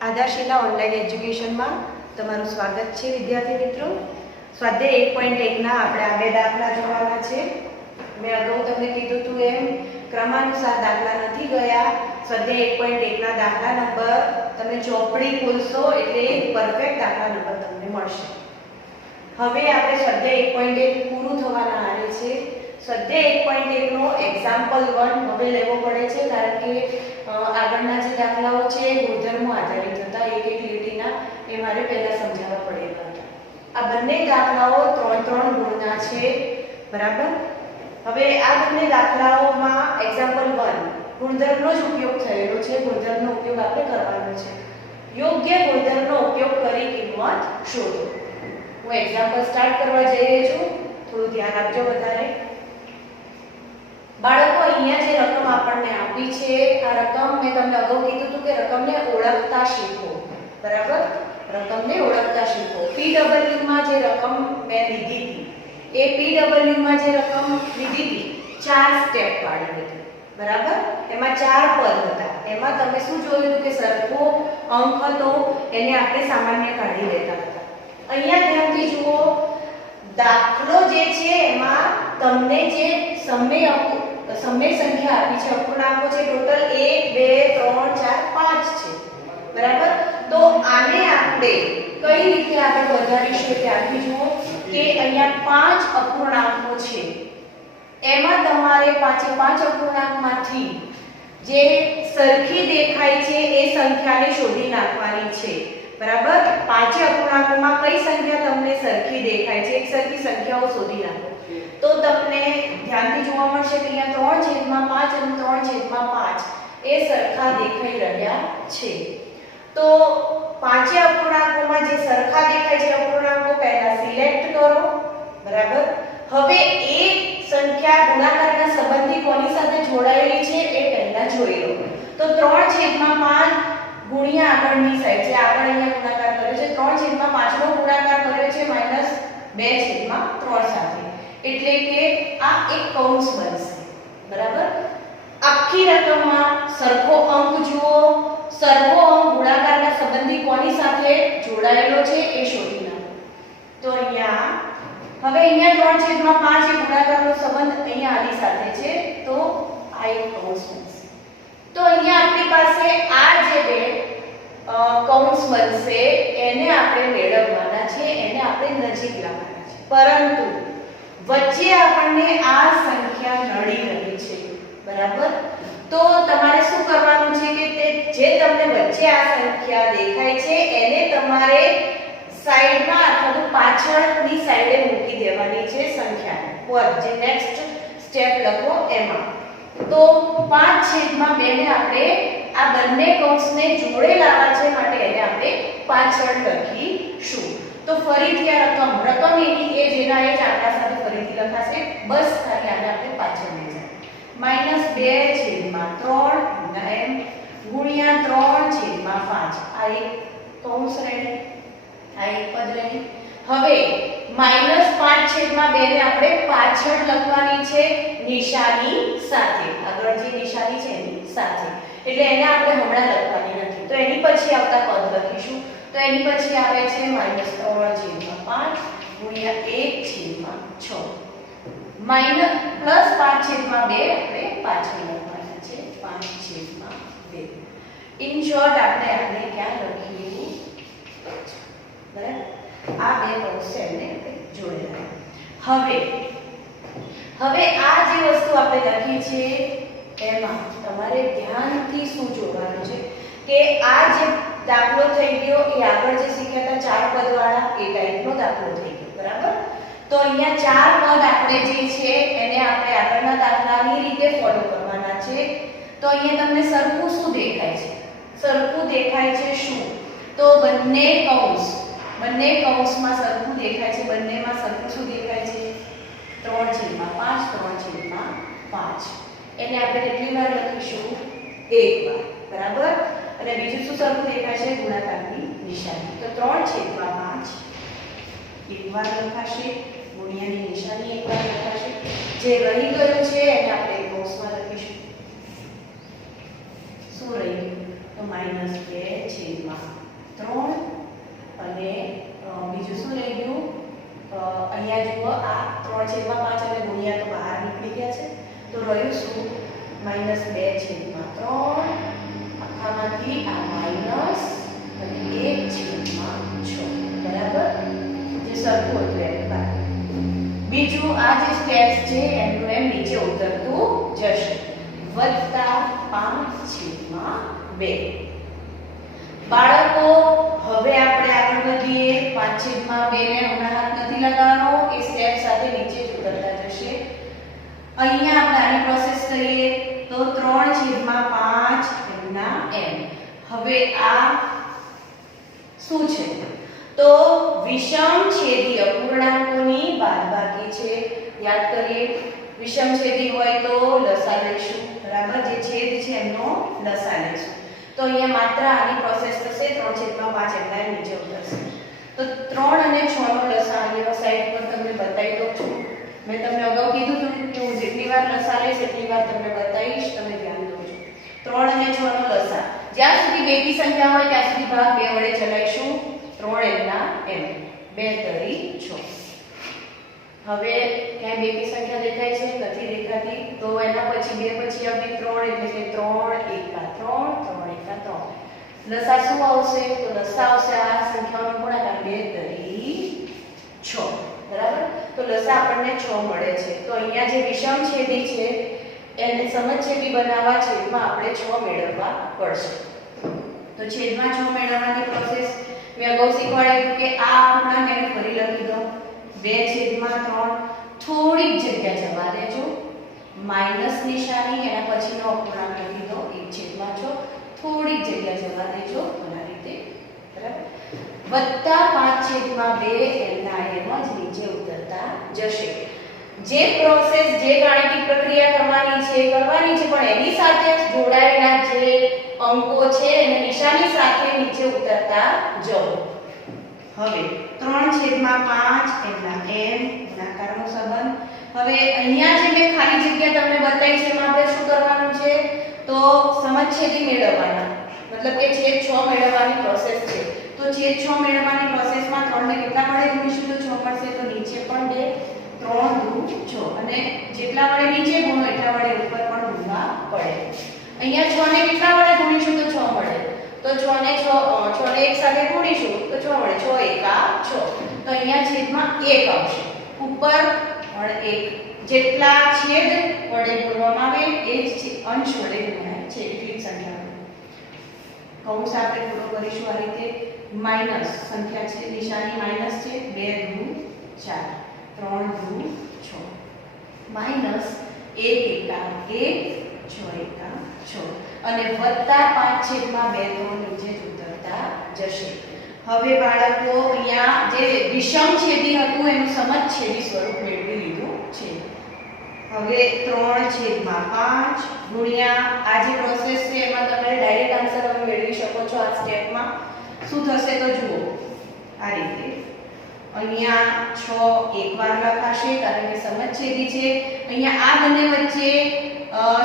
આધારશિલા online એજ્યુકેશનમાં તમારું સ્વાગત છે વિદ્યાર્થી મિત્રો। સ્વાધ્યાય 1.1 ના આપણે આ બે દાખલા જોવાના છે। મેં અગાઉ તમને કીધું હતું એમ ક્રમાનુસાર દાખલા નથી ગયા। સ્વાધ્યાય 1.1 ના દાખલા નંબર તમે ચોપડી ખોલશો એટલે પરફેક્ટ દાખલા નંબર તમને મળશે। હવે આપણે સ્વાધ્યાય 1.1 પૂરું થવાના આરે છે। સ્વાધ્યાય 1.1 નો એક્ઝામ્પલ 1 હવે લેવો પડે છે કારણ કે આગળના જે દાખલાઓ છે ગુણધર્મો આધારિત હતા, એક એક લીટીના, એ મારે પહેલા સમજાવવા પડેલા હતા। આ બંને દાખલાઓ 3-3 ગુણના છે, બરાબર। હવે આ બંને દાખલાઓમાં એક્ઝામ્પલ 1 ગુણધર્મનો જ ઉપયોગ થયેલો છે। ગુણધર્મનો ઉપયોગ આપણે કરવાનો છે। યોગ્ય ગુણધર્મનો ઉપયોગ કરી કિંમત શોધો। હું એક્ઝામ્પલ સ્ટાર્ટ કરવા જઈ રહી છું, થોડું ધ્યાન આપજો વધારે। બાળકો, અહીંયા જે રકમ આપણને આપી છે, આ રકમ મેં તમને અગાઉ કીધું હતું કે રકમને ઓળખતા શીખો, બરાબર। રકમને ઓળખતા શીખો। PW માં જે રકમ મેં લીધી હતી, એ PW માં જે રકમ લીધી હતી 4 સ્ટેપ વાળી હતી, બરાબર। એમાં 4 પદ હતા। એમાં તમે શું જોયું હતું કે સરખો અંક હતો, એને આપણે સામાન્ય કાઢી લેતા હતા। અહીંયા ધ્યાનથી જુઓ, દાખલો જે છે એમાં તમને જે સમય સંખ્યા આપી છે, અપૂર્ણાંકો છે, ટોટલ 1 2 3 4 5 છે, બરાબર। તો આને આપણે કઈ રીતે આગળ વધારીશું ત્યાંથી જુઓ કે અહીંયા 5 અપૂર્ણાંકો છે, એમાં તમારે 5 અપૂર્ણાંકમાંથી જે સરખી દેખાય છે એ સંખ્યાને શોધી નાખવાની છે, બરાબર। 5 અપૂર્ણાંકોમાં કઈ સંખ્યા તમને સરખી દેખાય છે, એક સરખી સંખ્યાઓ શોધી નાખો તો તમને ધ્યાનથી જોવા મળશે કે અહીંયા 3/5 અને 3/5 એ સરખા દેખાઈ રહ્યા છે। તો 5 અપૂર્ણાંકોમાં જે સરખા દેખાય છે અપૂર્ણાંકો પહેલા સિલેક્ટ કરો, બરાબર। હવે એ સંખ્યા ગુણાકારના સંબંધી કોની સાથે જોડાયેલી છે એ પહેલા જોઈ લો। તો 3/5 ગુણ્યા આગળની સાઈડ છે, આગળ અહીંયા ગુણાકાર કર્યો છે, 3/5 નો ગુણાકાર કર્યો છે -2/3 સાથે, એટલે કે આ એક કૌંસ બનશે, બરાબર। આખી રકમમાં સરખો અંક જુઓ, સરખો અંક ગુણાકારના સંબંધી કોની સાથે જોડાયેલો છે એ શોધી નાખો। તો અહીંયા હવે અહીંયા 3/5 એ ગુણાકારનો સંબંધ અહીંયા આની સાથે છે, તો આ એક કૌંસ બનશે। તો અહીંયા આપણી પાસે આ જે બે કૌંસ બનશે એને આપણે મેળવવાના છે, એને આપણે નજીક લાવવાના છે, પરંતુ વચ્ચે આપણને આ સંખ્યા નડી રહી છે, બરાબર। તો તમારે શું કરવાનું છે કે તે જે તમને વચ્ચે આ સંખ્યા દેખાય છે એને તમારે સાઈડમાં અથવા તો પાછળની સાઈડે મૂકી દેવાની છે સંખ્યાને, પર જે નેક્સ્ટ સ્ટેપ લખો એમાં। તો 5/2 ને આપણે આ બંને કૌંસને જોડે લાવવા છે માટે એને આપણે પાછળ લખીશું। તો ફરીથી આ રકમ એની એ જેના એ જ આંકડા સાથે ફરીથી લખાશે, બસ ખાલી આને આપણે પાછળ લઈ જાય। -2/3 એમ ગુણ્યા 3/5 આ એક કૌંસ રેડી, આ એક પદ રેડી। હવે -5/2 ને આપણે પાછળ લખવાની છે નિશાની સાથે, આગળ જે નિશાની છે એની સાથે, એટલે એને આપણે હમણાં લખવાની નથી, તો એની પછી આવતા પદ લખીશું। તો એની પછી આવે છે -3/5 ગુણ્યા 1/6 +5/2 આપણે પાછળ લખવાના છે 5/2। ઇન શોર્ટ આપણે આને ક્યાં લખ્યું, બરાબર, આ બે કૌંસ એને જોડેલા। હવે આ જે વસ્તુ આપણે લખી છે એમાં તમારે ધ્યાનથી શું જોવાનું છે કે આ જે દાખલો થઈ ગયો એ આગળ જે શીખ્યા હતા 4 પદ વાળા એ ટાઈપનો દાખલો થઈ ગયો, બરાબર। તો અહીંયા 4 પદ આપણે જે છે એને આપણે આગળના દાખલાની રીતે ફોલો કરવાના છે। તો અહીંયા તમને સરખું શું દેખાય છે, સરખું દેખાય છે શું, તો બંને કૌંસમાં સરખું દેખાય છે, બંનેમાં સરખું શું દેખાય છે 3/5 એને આપણે કેટલી વાર લખીશું, એક વાર, બરાબર। અને બીજું શું સરખું દેખાય છે, ગુણાકારની નિશાની, તો 3/5 એક વાર લખાશે, ગુણ્યાની નિશાની એક વાર લખાશે, જે રહી ગયું છે એને આપણે કૌંસમાં લખીશું। શું રહી ગયું, તો -2/3 3/5 અને ગુણ્યા તો બહાર નીકળી ગયા છે, તો રહ્યું શું? -2/3 આખામાંથી આ માઈનસ અને 1/6 બરાબર, જે સરખું હતું એની બહાર. બીજું આ જે સ્ટેપ્સ છે એનું એમ નીચે ઉતરતું જશે, +5/2. બાળકો હવે આપણે આગળ વધીએ. 5/2 ને હમણાં હાથ નથી લગાવવાનો, એ સ્ટેપ સાથે નીચે જ ઉતરતા જશે. અહીંયા આપણે આની પ્રોસેસ કરીએ તો 3/5 એમના એમ. હવે આ શું છે? તો વિષમછેદી અપૂર્ણાંકોની બાદબાકી છે. યાદ કરીએ, વિષમછેદી હોય તો લસા લઈશું, બરાબર, જે છેદ છે એમનો લસા લઈશું. તો અહીંયા માત્ર આની પ્રોસેસ થશે, 3/5 એમના નીચે ઉતરશે. તો 3 અને 6 નો લસા અહીંયા સાઈડ પર તમને બતાવી દઉં છું. મેં તમને અગાઉ કીધું હતું કે હું જેટલી વાર લસા લઈશ એટલી વાર તમને બતાવીશ, તમે ધ્યાન દોજો. 3 અને 6 નો લસા જ્યાં સુધી બેકી સંખ્યા હોય ત્યાં સુધી ભાગ 2 વડે ચલાવીશું. 3 એમના એમ, 2 તરી 6. હવે ક્યાં બેકી સંખ્યા દેખાય છે? નથી દેખાતી. તો એના પછી 2 પછી હવે 3 એટલે કે 3 1 3 3 1 3. લસા શું આવશે? તો લસા આવશે આ સંખ્યાઓનો ગુણાકાર 2 તરી 6, બરાબર. તો લસા આપણને 6 મળે છે. તો અહીંયા જે વિષમછેદી છે એને સમછેદી બનાવવા છેદમાં આપણે 6 મેળવવા પડશે. તો છેદમાં 6 મેળવવાની પ્રોસેસ મેં અગાઉ શીખવાડ્યું કે આ અપૂર્ણાંક એને ફરી લખી દો. 2/3 થોડીક જગ્યા જવા દેજો, માઈનસ નિશાની, એના પછીનો અપૂર્ણાંક લખી દો 1/6, થોડીક જગ્યા જવા દેજો આ રીતે, બરાબર. +5/2 એમના એમ જ નીચે ઉતરતા જશે. જે પ્રોસેસ, જે ગાણિતિક પ્રક્રિયા કરવાની છે પણ એની સાથે જોડાયેલા જે અંકો છે એને નિશાની સાથે નીચે ઉતરતા જાઓ. હવે 3/5 એમના એમ ગુણાકારનો સંબંધ. હવે અહીંયા જે મેં ખાલી જગ્યા તમને બતાવી છે એમાં આપણે શું કરવાનું છે? તો સમછેદી મેળવવાના, મતલબ કે છેદ 6 મેળવવાની પ્રોસેસ છે. તો છેદ 6 મેળવવાની પ્રોસેસમાં 3 ને કેટલા વડે ગુણીશું તો 6 મળશે. તો નીચે પણ 2, 3 2 6, અને જેટલા વડે નીચે ગુણો એટલા વડે ઉપર પણ ગુણવા પડે. અહીંયા 6 ને કેટલા વડે ગુણીશું તો 6 મળે. તો 6 ને 1 સાથે ગુણીશું તો 6 મળે. 6 1 6. તો અહીંયા છેદમાં 1 આવશે, ઉપર પણ 1. જેટલા છેદ વડે ગુણવામાં આવે એ જ અંશ વડે ગુણાય છે, એટલી સંખ્યા. કૌંસ આપણે પૂરો કરીશું આ રીતે. માઈનસ સંખ્યા છે, નિશાની માઈનસ છે. 2 2 4 3 2 6 માઈનસ 1 1 6 6 અને +5/2 નીચે જ ઉતરતા જશે. હવે બાળકો અહીંયા જે વિષમછેદી હતું એનું સમછેદી સ્વરૂપ મેળવી લીધું છે. હવે 3/5 ગુણ્યા આ જે પ્રોસેસ છે એમાં તમે ડાયરેક્ટ આન્સર હવે મેળવી શકો છો. આ સ્ટેપમાં શું થશે તો જુઓ આ રીતે. અહીંયા 6 એકવાર લખાશે કારણ કે સમછેદી છે. અહીંયા આ બંને વચ્ચે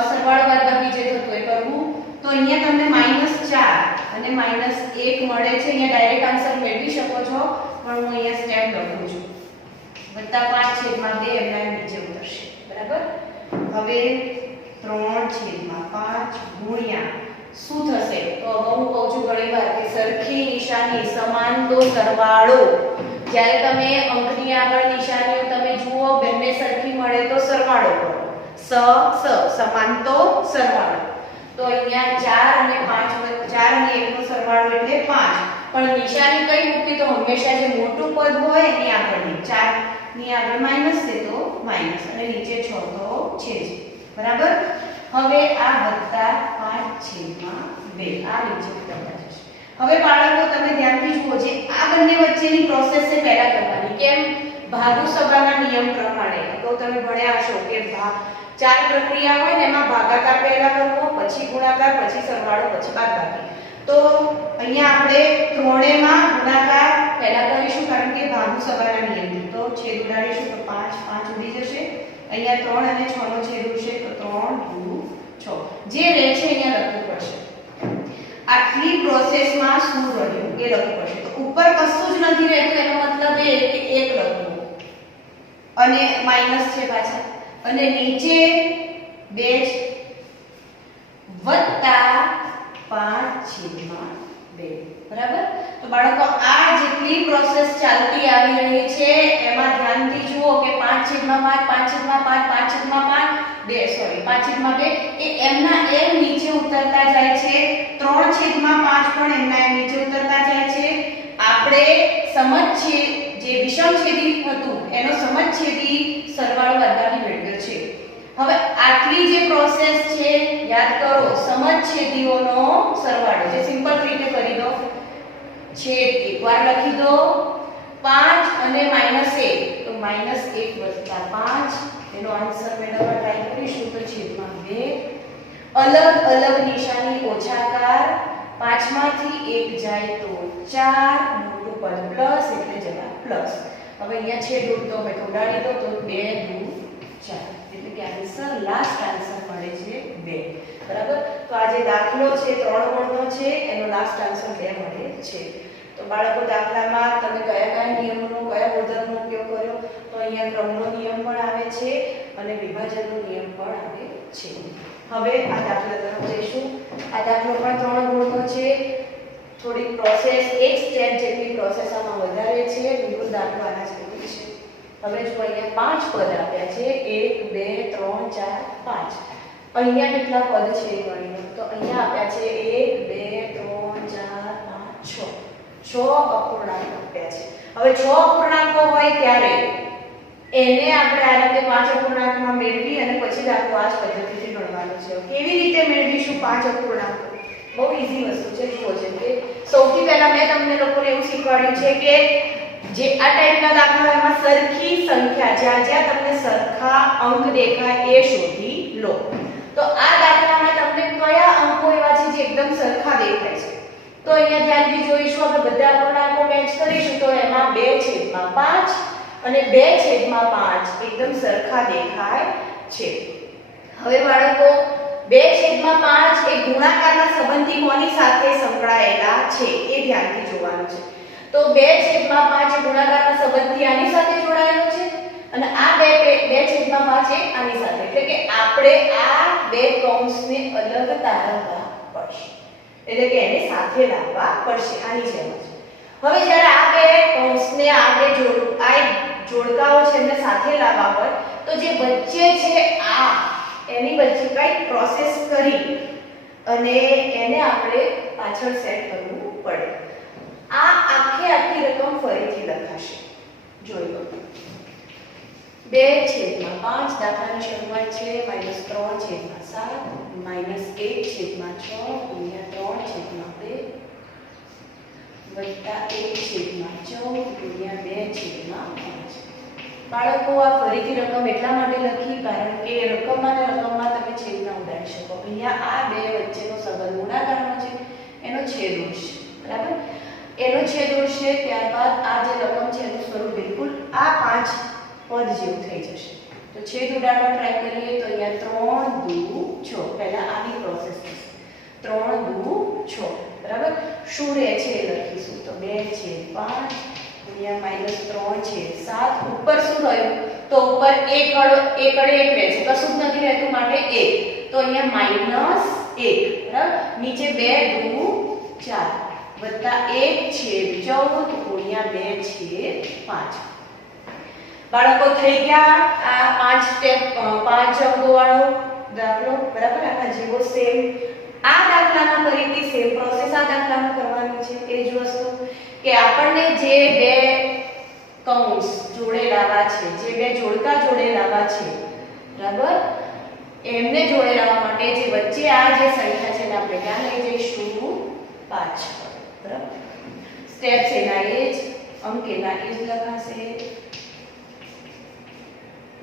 સરવાળો બાદબાકી જે થતું એ કરવું. તો અહીંયા તમને -4 અને -1 મળે છે. અહીંયા ડાયરેક્ટ આન્સર મેળવી શકો છો, પણ હું અહીંયા સ્ટેપ લખું છું. +5/2 એમના નીચે ઉતરશે, બરાબર. હવે 3/5 ગુણ્યા શું થશે? તો હવે હું કહું છું ઘણીવાર કે સરખી નિશાની સમાન તો સરવાળો. જ્યારે તમે અંકની આગળ નિશાનીઓ તમે જુઓ બંને સરખી મળે તો સરવાળો કરો. સમાન તો સરવાળો. તો અહીંયા 4 અને 1 નો સરવાળો એટલે 5. પણ નિશાની કઈ મૂકવી? તો હંમેશા જે મોટું પદ હોય એની આગળની. 4 ની આગળ માઈનસ છે તો માઈનસ, અને નીચે 6 તો છે જ, બરાબર. હવે આ +5/2 આ નીચે ઉતરતા જશે. હવે બાળકો તમે ધ્યાનથી જુઓ, જે આ બંને વચ્ચેની પ્રોસેસ છે પહેલા કરવાની. કેમ? ભાગુસભાના નિયમ પ્રમાણે. તો તમે ભણ્યા હશો કે 4 પ્રક્રિયા હોય ને એમાં ભાગાકાર પહેલા કરવો, પછી ગુણાકાર, પછી સરવાળો, પછી બાદબાકી. તો અહીંયા આપણે ત્રણેયમાં ગુણાકાર પહેલા કરીશું કારણ કે ભાગુસભાના નિયમથી. તો છેદ ઉડાડીશું તો 5 5 ઉડી જશે. અહીંયા 3 અને 6 નો છેદ ઉડશે તો 3 2 6. જે રહે છે અહીંયા લખવું પડશે. આટલી પ્રોસેસમાં શું રહ્યું એ લખવું પડશે. તો ઉપર કશું જ નથી રહેતું એનો મતલબ એ કે 1 લખવું. અને માઈનસ છે પાછા, અને નીચે 2 વત્તા 5/2. બરાબર? તો બાળકો આ જેટલી પ્રોસેસ ચાલતી આવી રહી છે એમાં ધ્યાનથી જુઓ કે 5/5 5/5 એ એમના એમ નીચે ઉતરતા જાય છે, 3/5 પણ એમના એમ નીચે ઉતરતા જાય છે. આપણે સમછેદ જે વિષમછેદી હતું એનો સમછેદી સરવાળો બાદબાકી મેળવ્યો છે. હવે આટલી જે પ્રોસેસ છે યાદ કરો, સમછેદીઓનો સરવાળો જે સિમ્પલ રીતે કરી દો, છેદ એકવાર લખી દો, 5 અને -1 તો -1 + 5 એનો આન્સર મેળવવા ટ્રાય કરીશું તો છેદમાં 2. અલગ અલગ નિશાની ઓછાકાર, 5 માંથી 1 જાય તો 4, મોટું પદ પ્લસ એટલે જવાબ પ્લસ. હવે અહીંયા છેદ ઉડતો હોય તો ઉડાડી દો તો 2 × 4 એટલે કે આન્સર લાસ્ટ આન્સર મળે છે 2. બરાબર? તો આ જે દાખલો છે 3 ગણનો છે એનો લાસ્ટ આન્સર 2 મળે છે. તો બાળકો દાખલામાં તમે કયા નિયમોનો કયા ગુણધર્મનો ઉપયોગ કર્યો? તો અહીંયા ક્રમનો નિયમ પણ આવે છે અને વિભાજનનો નિયમ પણ આવે છે. હવે આ દાખલા તરફ જઈશું. આ દાખલો પણ 3 ગુણનો છે. થોડી પ્રોસેસ એક સ્ટેપ જેટલી પ્રોસેસ આમાં વધારે છે. મૂળ દાખલો આના જેવો છે. હવે જો અહીંયા 5 પદ આપ્યા છે, 1 2 3 4 5. અહીંયા કેટલા પદ છે એ ગણી લો. તો અહીંયા આપ્યા છે 1 2 3 4 5 6 અપૂર્ણાંક આપ્યા છે. હવે 6 અપૂર્ણાંકો હોય ત્યારે એને આપણે આ રીતે 5 અપૂર્ણાંકમાં મેળવી અને પછી દાખલો આ જ પદ્ધતિથી ગણવાનો છે. કેવી રીતે મેળવીશું 5 અપૂર્ણાંકો? બહુ ઈઝી વસ્તુ છે. જુઓ, જેમ કે સૌથી પહેલા મેં તમને લોકોને એવું શીખવાડ્યું છે કે જે આ ટાઈપના દાખલા એમાં સરખી સંખ્યા જ્યાં જ્યાં તમને સરખા અંક દેખાય એ શોધી લો. તો આ દાખલામાં તમને કયા અંકો એવા છે જે એકદમ સરખા દેખાય છે? તો અહીંયા ધ્યાનથી જોઈશું. આપણે બધા અપૂર્ણાંકો મેચ કરીશું તો એમાં 2/5 અને 2/5 એકદમ સરખા દેખાય છે. હવે બાળકો 2/5 એ ગુણાકારના સંબંધી કોની સાથે સંકળાયેલા છે એ ધ્યાનથી જોવાનું છે. તો 2/5 ગુણાકારના સંબંધી આની સાથે જોડાયેલો છે અને આ 2/5 એ આની સાથે. એટલે કે આપણે આ બે કૌંસને અલગ તારવવા પડશે, એટલે કે એને સાથે લાવવા પડશે આની જેમ જ. હવે જ્યારે આ બે કૌંસને આ બે જોડકાઓ છે એને સાથે લાવવા હોય તો જે વચ્ચે છે આ એની વચ્ચે કઈ પ્રોસેસ કરી અને એને આપણે પાછળ સેટ કરવું પડે. આ આખી રકમ ફરીથી લખાશે. જોઈ લો. 2/5 દાખલાની શરૂઆત છે -3/7 -1/6 ગુણ્યા 3/2 વત્તા 1/14 ગુણ્યા 2/5. બાળકો આ ફરીથી રકમ એટલા માટે લખી કારણ કે રકમમાં ને રકમમાં તમે છેદ ના ઉડાડી શકો. અહીંયા આ બે વચ્ચેનો સંબંધ ગુણાકારનો છે, એનો છેદ ઉડશે. બરાબર? એનો છેદ ઉડશે, ત્યારબાદ આ જે રકમ છે એનું સ્વરૂપ બિલકુલ આ 5 પદ જેવું થઈ જશે. તો છેદ ઉડાડવા ટ્રાય કરીએ તો અહીંયા 3 2 6 પહેલા આની પ્રોસેસ થશે. 3 2 6. બરાબર? શું રહે છે એ લખીશું. તો 2/5 ગુણ્યા -3/7. ઉપર શું રહ્યું? તો ઉપર એક અડે એક રહે છે, કશું જ નથી રહેતું માટે 1. તો અહીંયા -1. બરાબર? નીચે 2 2 4 વત્તા 1/14 ગુણ્યા 2/5. બાળકો થઈ ગયા આ 5 સ્ટેપ 5 અંકો વાળો દાખલો. બરાબર? આના જેવો સેમ આ દાખલામાં ફરીથી સેમ પ્રોસેસ આ દાખલામાં કરવાની છે. એ જ વસ્તુ કે આપણને જે બે કૌંસ જોડે લાવવા છે, જે બે જોડકા જોડે લાવવા છે, બરાબર, એમને જોડે લાવવા માટે જે વચ્ચે આ જે સંખ્યા છે એને આપણે ક્યાં લઈ જઈશું? પાછળ. બરાબર? સ્ટેપ્સ એના એ જ, અંક એના એ જ લખાશે.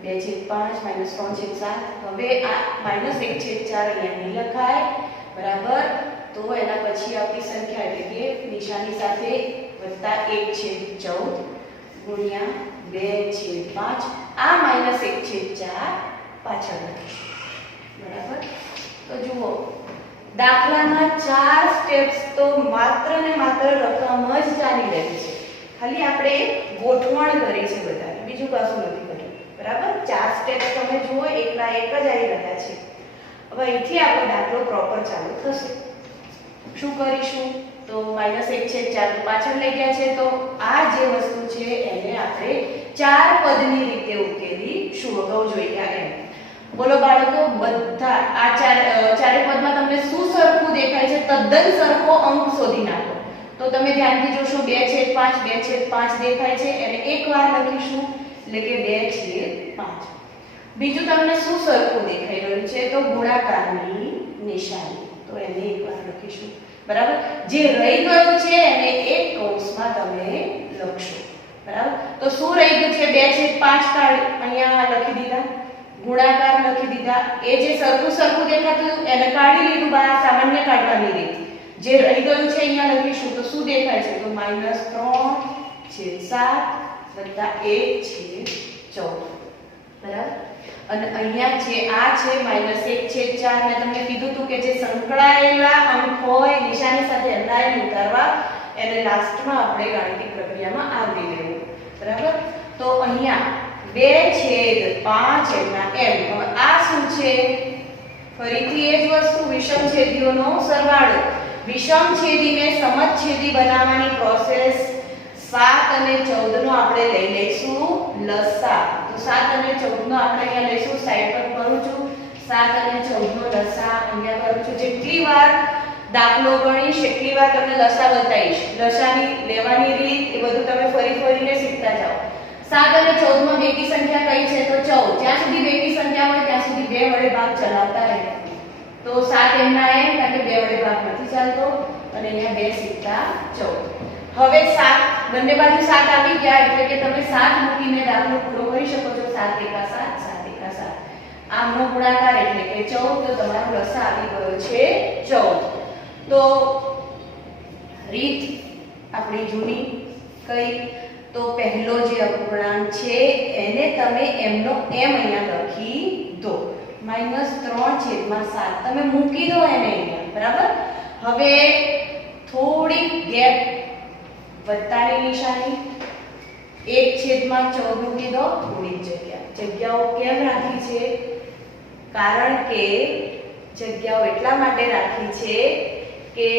2/5 -3/7. હવે આ -1/4 અહીંયા નહીં લખાય. બરાબર? તો એના પછી આવતી સંખ્યા એટલે કે નિશાની સાથે વત્તા 1/14 ગુણ્યા 2/5. આ -1/4 પાછળ લખીશું. બરાબર? તો જુઓ, દાખલાના 4 સ્ટેપ્સ તો માત્ર ને માત્ર રકમ જ ચાલી રહી છે. ખાલી આપણે ગોઠવણ કરી છે બધાની, બીજું કશું નથી કર્યું. બરાબર 4 સ્ટેપ તમે જુઓ એકના એક જ આવી રહ્યા છે. હવે અહીંથી આપણો દાખલો પ્રોપર ચાલુ થશે. શું કરીશું? તો -1/4 પાછળ લઈ ગયા છે તો આ જે વસ્તુ છે એને આપણે 4 પદની રીતે ઉકેલીશું. અગાઉ જોઈ ગયા એમ. બોલો બાળકો, બધા આ ચારે પદમાં તમને શું સરખું દેખાય છે? તદ્દન સરખો અંક શોધી નાખો. તો તમે ધ્યાનથી જોશો 2/5 દેખાય છે એને એકવાર લખીશું એટલે કે 2/5. બીજું તમને શું સરખું દેખાઈ રહ્યું છે? તો ગુણાકારની નિશાની, તો એને એકવાર લખીશું. બરાબર, જે રહી ગયું છે એને એક કૌંસમાં તમે લખશો. બરાબર, તો શું રહી ગયું છે? 2/5 અહીંયા લખી દીધા, ગુણાકાર લખી દીધા. એ જે સરખું દેખાતું એને કાઢી લીધું બહાર, સામાન્ય કાઢવાની રીત. જે રહી ગયું છે અહીંયા લખીશું તો શું દેખાય છે? તો -3/7 + 1/14. બરાબર, અને અહીંયા છે આ છે -1/4. મેં તમને કીધું હતું કે જે સંકળાયેલા અંક હોય નિશાની સાથે લાઈન ઉતારવા, એને લાસ્ટમાં આપણે ગાણિતિક પ્રક્રિયામાં આવરી લેવું. બરાબર, તો અહીંયા 2/5 એમના m. હવે આ શું છે? ફરીથી એ જ વસ્તુ, વિષમછેદીઓનો સરવાળો. વિષમછેદીને સમછેદી બનાવવાની પ્રોસેસ 7 અને 14 નો આપણે લઈ લઈશું લસા. તો 7 અને 14 નો આપણે અહીંયા લઈશું, સાઈડ પર કરું છું. 7 અને 14 નો લસા અહીંયા કરું છું. જેટલી વાર દાખલો ગણીશ એટલી વાર તમને લસા બતાવીશ. લસાની લેવાની રીત એ બધું તમે ફરીને શીખતા જાઓ. 7 અને 14 માં બેકી સંખ્યા કઈ છે? તો 14. જ્યાં સુધી બેકી સંખ્યા હોય ત્યાં સુધી 2 વડે ભાગ ચલાવતા રહેજો. તો 7 એમના એમ, કારણ કે 2 વડે ભાગ નથી ચાલતો અને અહીંયા 2 સિક્કા 14. હવે 7 બંને બાજુ 7 આવી ગયા એટલે કે તમે 7 મૂકીને દાખલો પૂરો કરી શકો છો. 7 × 7 7 × 7. આમનો ગુણાકાર એટલે કે 14. તો તમારો લસા આવી ગયો છે 14. તો રીત આપણી જૂની કઈ? તો પહેલો જે અપૂર્ણાંક છે એને તમે એમનો એમ અહીંયા લખી દો. -3/7 તમે મૂકી દો એને અહીંયા. બરાબર, હવે થોડીક ગેપ, વત્તાની નિશાની, 1/14 મૂકી દો. થોડીક જગ્યાઓ કેમ રાખી છે? કારણ કે જગ્યાઓ એટલા માટે રાખી છે કે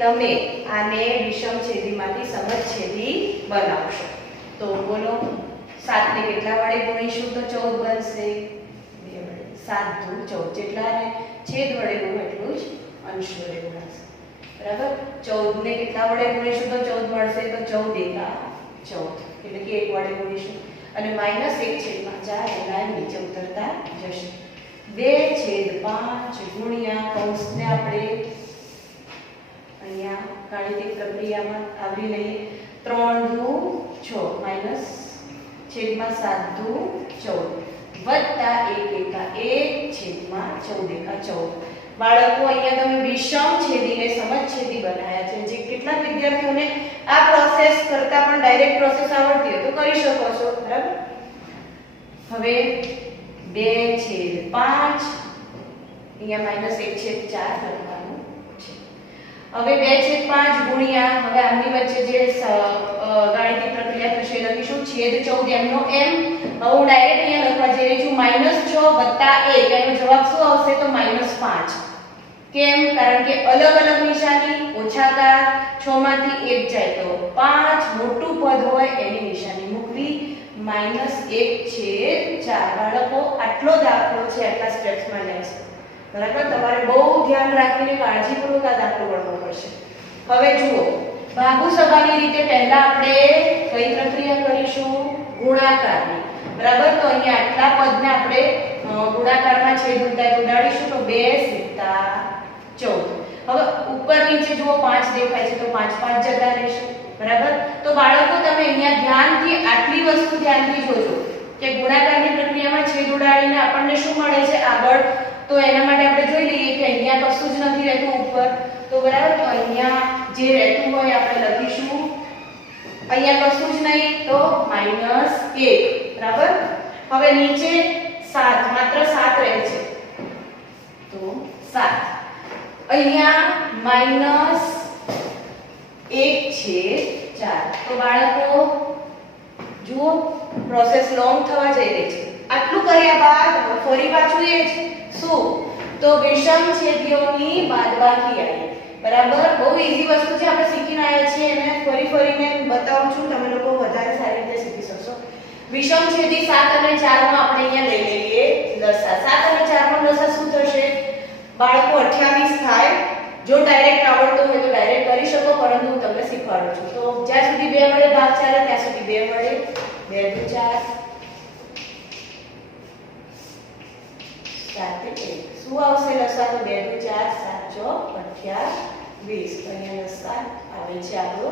તમે આને વિષમછેદીમાંથી સમછેદી બનાવશો. તો બોલો, 7 ને કેટલા વડે ગુણીશું તો 14 બનશે? 2 વડે. 7 × 2 = 14. જેટલાને છેદ વડે ગુણો એટલું જ અંશ વડે ગુણાશે. બરાબર, 14 ને કેટલા વડે ગુણીશું તો 14 મળશે? તો 14 × 14 એટલે કે 1 વડે ગુણીશું અને -1/4 એના નીચે ઉતરતા જશે. 2/5 ગુણ્યા કૌંસને આપણે અહીંયા ગાણિતિક પ્રક્રિયામાં આવરી લઈએ. 3 × 6 -7 × 14 + 1/1/14. બાળકો, અહીંયા તમે વિષમછેદીને સમછેદી બનાવ્યા છે. જે કેટલાક વિદ્યાર્થીઓને આ પ્રોસેસ કરતા પણ ડાયરેક્ટ પ્રોસેસ આવડતી હોય તો કરી શકો છો. બરાબર, હવે 2/5 અહીંયા -1/4 લખવાનું છે. હવે 2/5 ગુણ્યા, હવે આમની વચ્ચે જે ગાણિતિક પ્રક્રિયા થશે લખીશું છેદ 14 એમનો એમ. હવે હું ડાયરેક્ટ અહીંયા લખવા જઈ રહી છું -6 + 1. એનો જવાબ શું આવશે? તો -5. કેમ? કારણ કે અલગ અલગ નિશાની, ઓછાકાર, 6 માંથી 1 જાય તો 5, મોટું પદ હોય એની નિશાની મૂકવી. -1/4. બાળકો, આટલો દાખલો છે, આટલા સ્ટેપ્સમાં જાય છે. બરાબર, તમારે બહુ ધ્યાન રાખીને કાળજીપૂર્વક આ દાખલો ગણવો પડશે. હવે જુઓ, ભાગુસભાની રીતે પહેલા આપણે કઈ પ્રક્રિયા કરીશું? ગુણાકારની. બરાબર, તો અહીંયા આટલા પદને આપણે ગુણાકારમાં છેદ ઉડાડીશું તો 2 સિક્કા 14. હવે ઉપર નીચે જુઓ 5 દેખાય છે તો 5 5 જતા રહેશે. બરાબર, તો બાળકો તમે અહીંયા ધ્યાનથી આટલી વસ્તુ ધ્યાનથી જોજો કે ગુણાકારની પ્રક્રિયામાં છેદ ઉડાડીને આપણને શું મળે છે આગળ. તો એના માટે આપણે જોઈ લઈએ કે અહીંયા કશું જ નથી રહેતું ઉપર. તો બરાબર, તો અહીંયા જે રહેતું હોય આપણે લખીશું. અહીંયા કશું જ નહીં તો -1. બરાબર, હવે નીચે 7, માત્ર 7 રહે છે તો 7. અહીંયા -1/4. તો બાળકો જુઓ, પ્રોસેસ લોંગ થવા જઈ રહી છે. આટલું કર્યા બાદ ફરી પાછું એ જ શું તો વિષમ છેદીઓની બાદબાકી આવી બરાબર બહુ ઈઝી વસ્તુ છે આપણે શીખીને આવ્યા છીએ એને ફરીને બતાવું છું તમે લોકો વધારે સારી રીતે શીખી શકશો વિષમ છેદી 7 અને 4 નો આપણે અહીંયા લઈ લઈએ લસા 7 અને 4 નો લસા શું થશે બાળકો 28 થાય જો ડાયરેક્ટ આવડતો હોય તો ડાયરેક્ટ કરી શકો પરંતુ હું તમને શીખવાડું છું તો જ્યાં સુધી 2 વડે ભાગ ચાલે ત્યાં સુધી 2 વડે 2 દુ 4 7 1 શું આવશે લસા તો 2 દુ 4 7 ચોક 28 અહીંયા લસા આવે છે આપણો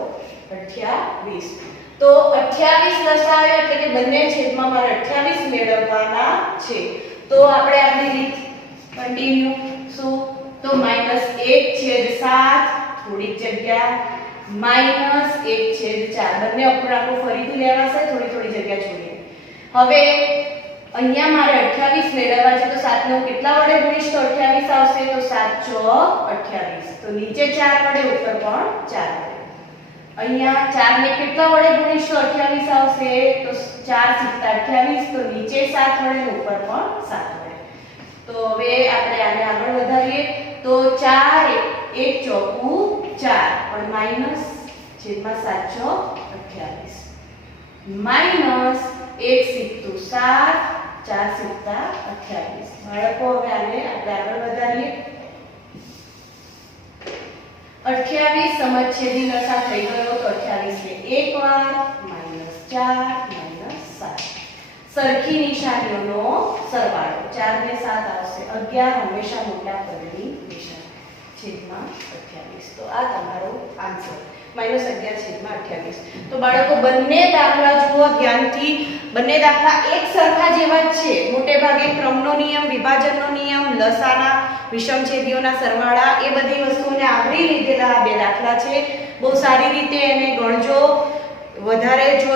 28 તો 28 લસા આવ્યો એટલે કે બંને છેદમાં મારે 28 મેળવવાના છે તો આપણે આપણી રીત કન્ટિન્યુ શું તો -1/7 થોડી જગ્યા -1/4 બંને અપૂર્ણાંકો ફરીથી લેવાશે થોડી જગ્યા છોડીને હવે અહીંયા મારે 28 મેળવવા છે તો 7 નો કેટલા વડે ગુણીશ તો 28 આવશે તો 7 ચોક 28 તો નીચે 4 વડે ઉપર પણ 4 વડે અહીંયા 4 ને કેટલા વડે ગુણીશ તો 28 આવશે તો 4 * 28 તો નીચે 7 વડે ઉપર પણ 7 વડે તો હવે આપણે આને આગળ વધારીએ તો 4 1 ચોકુ 4 પણ માઈનસ છેદમાં 7 ચોક 28 માઈનસ 1 સીધું 7 4 સીધા 28 બાળકો હવે આને આપણે આગળ વધારીએ 28 સમછેદી લસા થઈ ગયો તો 28 ને એક વાર -4 -7 સરખી નિશાનીઓનો સરવાળો 4 ને 7 આવશે 11 હંમેશા મોટા પદની નિશાની છેદમાં 28 તો આ તમારો આન્સર -11/28 તો બાળકો બંને દાખલા જુઓ ધ્યાનથી બંને દાખલા એક સરખા જેવા જ છે મોટે ભાગે ક્રમનો નિયમ વિભાજનનો નિયમ લસાના વિષમછેદીઓના સરવાળા એ બધી વસ્તુઓને આવરી લીધેલા આ બે દાખલા છે બહુ સારી રીતે એને ગણજો વધારે જો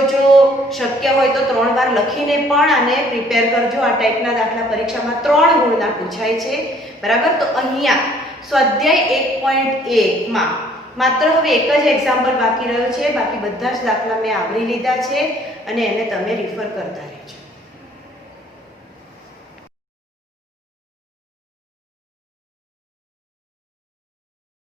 શક્ય હોય તો 3 વાર લખીને પણ આને પ્રિપેર કરજો આ ટાઈપના દાખલા પરીક્ષામાં 3 ગુણના પૂછાય છે બરાબર તો અહીંયા સ્વાધ્યાય 1.1 માં માત્ર હવે એક જ એક્ઝામ્પલ બાકી રહ્યો છે બાકી બધા જ દાખલા મેં આવરી લીધા છે અને એને તમે રિફર કરતા રહેજો